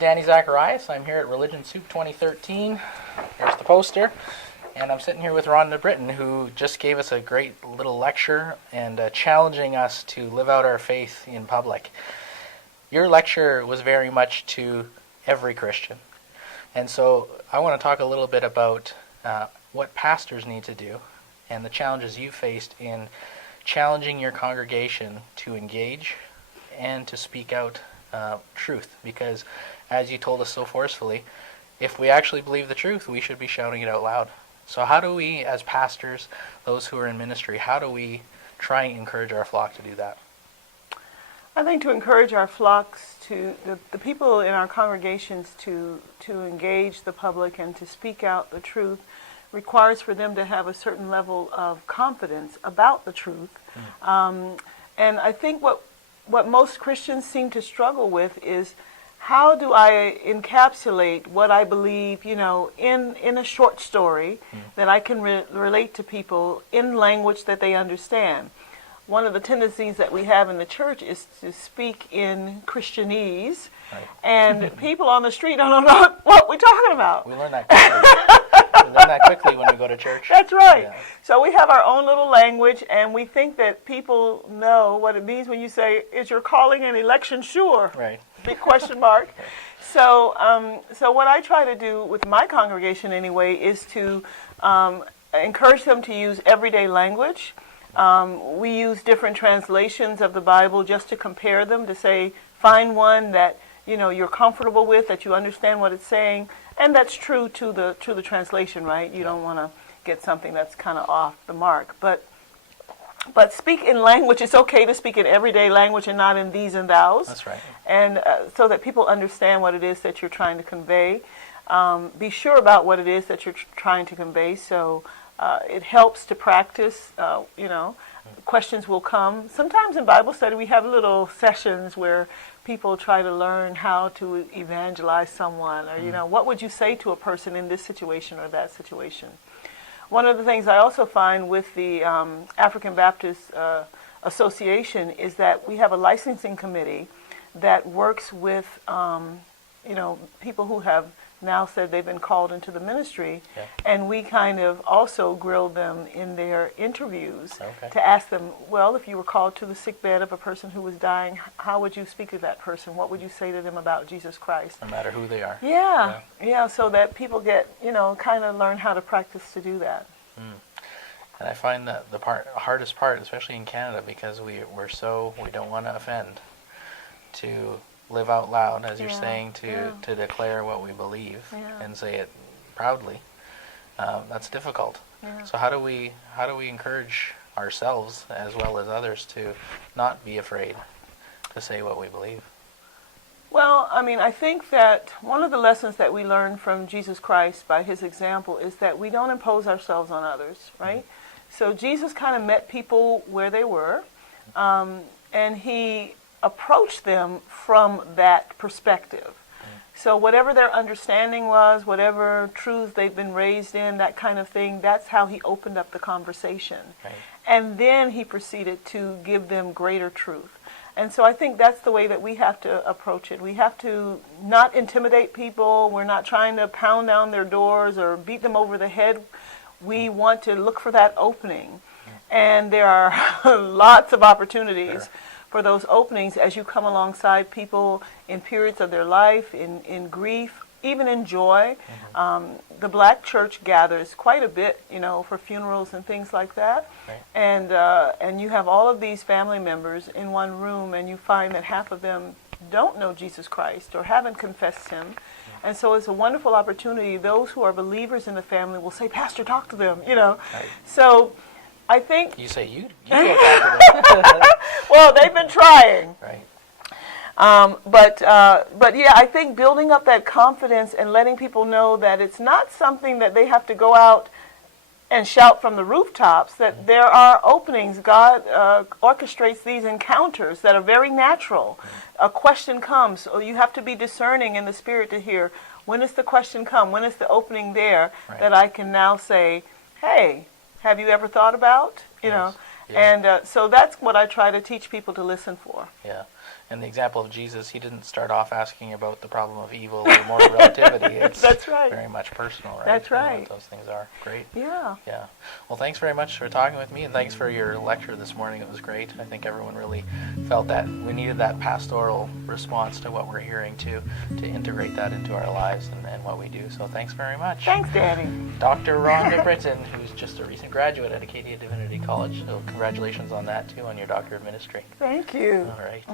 Danny Zacharias. I'm here at Religion Soup 2013. Here's the poster. And I'm sitting here with Rhonda Britton, who just gave us a great little lecture and challenging us to live out our faith in public. Your lecture was very much to every Christian. And so I want to talk a little bit about what pastors need to do and the challenges you faced in challenging your congregation to engage and to speak out truth, because as you told us so forcefully, if we actually believe the truth, we should be shouting it out loud. So how do we, as pastors, those who are in ministry, how do we try and encourage our flock to do that? I think to encourage our flocks, to the people in our congregations to engage the public and to speak out the truth requires for them to have a certain level of confidence about the truth. And I think what most Christians seem to struggle with is, how do I encapsulate what I believe, in a short story that I can relate to people in language that they understand? One of the tendencies that we have in the church is to speak in Christianese, right. And people on the street don't know what we're talking about. We learn that quickly. We learn that quickly when we go to church. That's right. Yeah. So we have our own little language, and we think that people know what it means when you say, "Is your calling and election sure?" Right. Big question mark. So what I try to do with my congregation anyway is to encourage them to use everyday language. We use different translations of the Bible just to compare them, to say, find one that you're comfortable with, that you understand what it's saying, and that's true to the translation, right? You don't want to get something that's kind of off the mark. But speak in language. It's okay to speak in everyday language and not in these and thous. That's right. And so that people understand what it is that you're trying to convey. Be sure about what it is that you're trying to convey. So it helps to practice. Questions will come. Sometimes in Bible study we have little sessions where people try to learn how to evangelize someone, or what would you say to a person in this situation or that situation. One of the things I also find with the African Baptist Association is that we have a licensing committee that works with people who have now said they've been called into the ministry, and we kind of also grill them in their interviews to ask them, well, if you were called to the sickbed of a person who was dying, how would you speak to that person? What would you say to them about Jesus Christ? No matter who they are. Yeah, so that people get, kind of learn how to practice to do that. And I find that the hardest part, especially in Canada, because we don't want to offend, to live out loud, as you're saying, to declare what we believe and say it proudly. That's difficult. So how do we encourage ourselves as well as others to not be afraid to say what we believe? Well, I think that one of the lessons that we learn from Jesus Christ by his example is that we don't impose ourselves on others, right? So Jesus kind of met people where they were, and he approach them from that perspective. So whatever their understanding was, whatever truths they've been raised in, that kind of thing, that's how he opened up the conversation. Right. And then he proceeded to give them greater truth. And so I think that's the way that we have to approach it. We have to not intimidate people. We're not trying to pound down their doors or beat them over the head. We want to look for that opening. And there are lots of opportunities for those openings as you come alongside people in periods of their life, in grief, even in joy. The black church gathers quite a bit, for funerals and things like that. Right. And you have all of these family members in one room, and you find that half of them don't know Jesus Christ or haven't confessed him. And so it's a wonderful opportunity. Those who are believers in the family will say, "Pastor, talk to them," Right. So I think you say you can't talk to them. Well, they've been trying. Right. But yeah, I think building up that confidence and letting people know that it's not something that they have to go out and shout from the rooftops, that there are openings. God orchestrates these encounters that are very natural. A question comes, so you have to be discerning in the spirit to hear, when does the question come? When is the opening there that I can now say, hey, have you ever thought about? You know, and so that's what I try to teach people to listen for. Yeah. in the example of Jesus, he didn't start off asking about the problem of evil or moral relativity. It's That's right. very much personal, right? That's And right. what those things are. Great. Yeah. Yeah. Well, thanks very much for talking with me, and thanks for your lecture this morning. It was great. I think everyone really felt that we needed that pastoral response to what we're hearing to integrate that into our lives and what we do. So thanks very much. Thanks, Daddy. Dr. Rhonda Britton, who's just a recent graduate at Acadia Divinity College. So congratulations on that, too, on your Doctor of Ministry. Thank you. All right.